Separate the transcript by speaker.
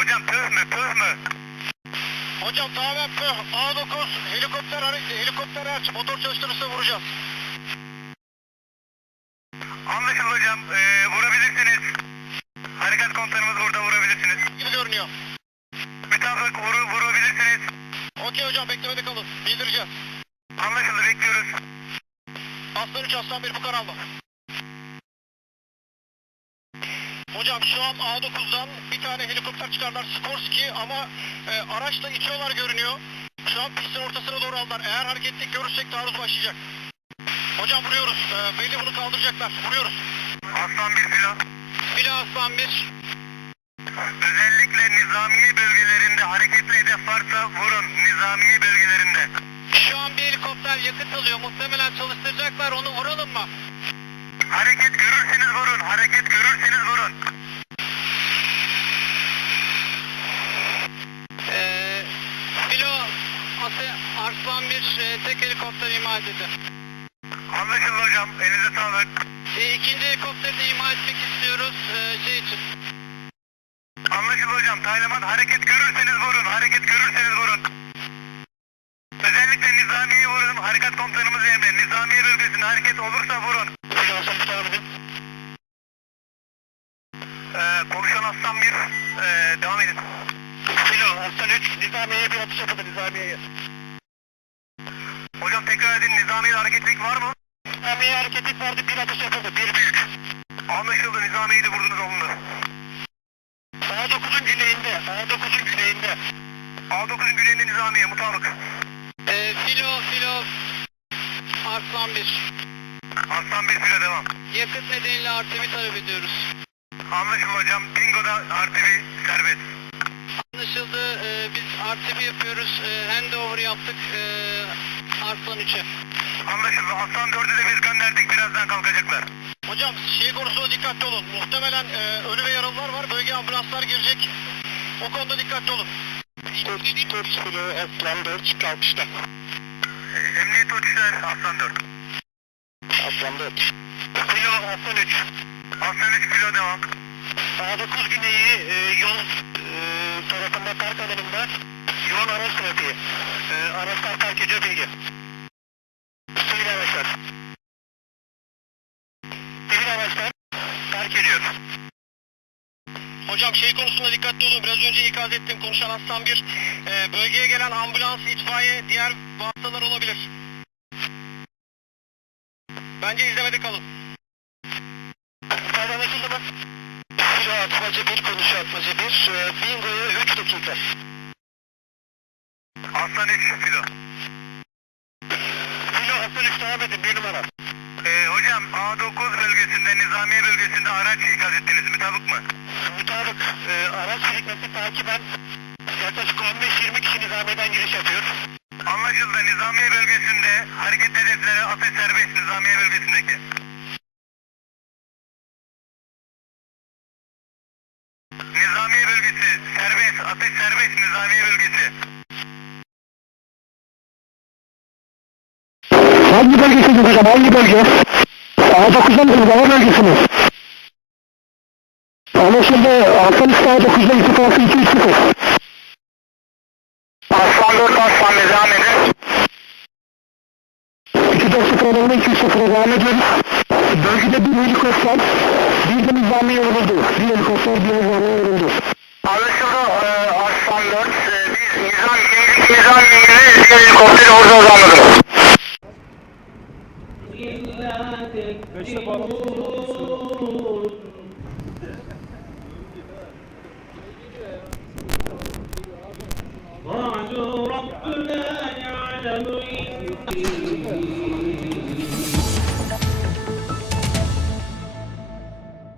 Speaker 1: Hocam pöh mü?
Speaker 2: Hocam tamamen pöh. A9 helikopter aç. Motor çalıştırırsa vuracağız.
Speaker 1: Anlaşıldı hocam. Vurabilirsiniz. Harekat komutanımız burada, vurabilirsiniz.
Speaker 2: Gibi görünüyor.
Speaker 1: Mütabık vurabilirsiniz.
Speaker 2: Okey hocam, beklemede kalın. Bildireceğiz.
Speaker 1: Anlaşıldı, bekliyoruz.
Speaker 2: Aslan 3, Aslan 1 bu kanalda. Hocam şu an A9'dan bir tane helikopter çıkardılar, Skorsky, ama araçla itiyorlar görünüyor. Şu an pistin ortasına doğru aldılar. Eğer hareketlilik görürsek taarruz başlayacak. Hocam vuruyoruz. Belli bunu kaldıracaklar. Vuruyoruz.
Speaker 1: Aslan 1 filo.
Speaker 2: Filo Aslan 1.
Speaker 1: Özellikle nizamiye bölgelerinde hareketli hedef varsa vurun. Nizamiye bölgelerinde.
Speaker 2: Şu an bir helikopter yakıt alıyor. Muhtemelen çalıştıracaklar. Onu vuralım mı?
Speaker 1: Hareket görürseniz vurun. Hareket görürseniz vurun.
Speaker 2: Filo Arslan 1 tek helikopter ima edildi.
Speaker 1: Anlaşıldı hocam. Elinize sağlık.
Speaker 2: İkinci helikopteri de ima etmek istiyoruz şey için.
Speaker 1: Anlaşıldı hocam. Talimat, hareket görürseniz vurun. Hareket görürseniz vurun. Özellikle nizamiye vurun. Harekat komutanımız emri. Nizamiye bölgesinde hareket olursa vurun. Konuşan Aslan 1. Devam edin.
Speaker 2: Filo Aslan 3 Nizamiye'ye bir atış yapıldı, Nizamiye'ye.
Speaker 1: Hocam tekrar edin. Nizamiye'de hareketlilik var mı?
Speaker 2: Nizamiye'ye hareketlik vardı, bir atış yapıldı, bir büyük.
Speaker 1: Anlaşıldı. Nizamiye'yi de vurdunuz, olumlu.
Speaker 2: A9'un güneyinde, A9'un güneyinde.
Speaker 1: A9'un güneyinde nizamiye, mutabık.
Speaker 2: Filo Arslan 1.
Speaker 1: Aslan 1 filo, devam.
Speaker 2: Yakıt nedeniyle RTV talep ediyoruz.
Speaker 1: Anlaşıldı hocam. Bingo'da RTV serbest.
Speaker 2: Anlaşıldı. Biz RTV yapıyoruz. Handover yaptık Arslan 3'e.
Speaker 1: Anlaşıldı. Aslan 4'ü de biz gönderdik. Birazdan kalkacaklar.
Speaker 2: Hocam şey konusunda dikkatli olun. Muhtemelen ölü ve yaralılar var. Bölgeye ambulanslar girecek. O konuda dikkatli olun. Stop Filo Aslan 4 kalkışta.
Speaker 1: Emniyet uçuşlar Aslan 4.
Speaker 2: Aslan 4. Filo Aslan 3.
Speaker 1: Aslan 3 filo, devam.
Speaker 2: A9 güneyi yol tarafında park alanında yoğun araç trafiği. Araçlar park ediyor, bilgi. Sivil araçlar. Sivil araçlar park ediyor. Hocam şey konusunda dikkatli olun. Biraz önce ikaz ettim. Konuşan Aslan 1. Bölgeye gelen ambulans, itfaiye, diğer vasıtalar olabilir. Bence izlemede kalın. İfade anlaşıldı mı? Filo Atmaca 1, konuşan Atmaca 1. Bingo'ya 3 dakika.
Speaker 1: Aslan 3 filo.
Speaker 2: Filo Aslan 3 devam edin, 1 numara.
Speaker 1: Hocam A9 bölgesinde, nizamiye bölgesinde araç ikaz ettiniz. Mutabık mı?
Speaker 2: Mutabık. Araç birikmesi takiben yaklaşık 15-20 kişi nizamiyeden giriş yapıyor.
Speaker 1: Anlaşıldı. Nizamiye bölgesinde hareket hedefleri atış serbest. Nizamiye bölgesindeki. Nizamiye bölgesi serbest. Atış serbest. Nizamiye bölgesi.
Speaker 3: Hangi bölgesiniz hocam? Hangi bölge? A9'dan uygulama bölgesiniz. Anlaşıldı. Aslan üstü A9'da irtifası 230.
Speaker 1: Aslan 4 Aslan devam edin.
Speaker 3: 240 alanında 230'a devam ediyoruz. Bölgede bir helikopter, bir de nizamiye vuruldu. Bir helikopter, bir nizamiye vuruldu.
Speaker 1: Anlaşıldı. Aslan 4. Biz nizamiye'yi eski helikopteri orada anladım.
Speaker 4: Beşte bağlı. ربنا يعلم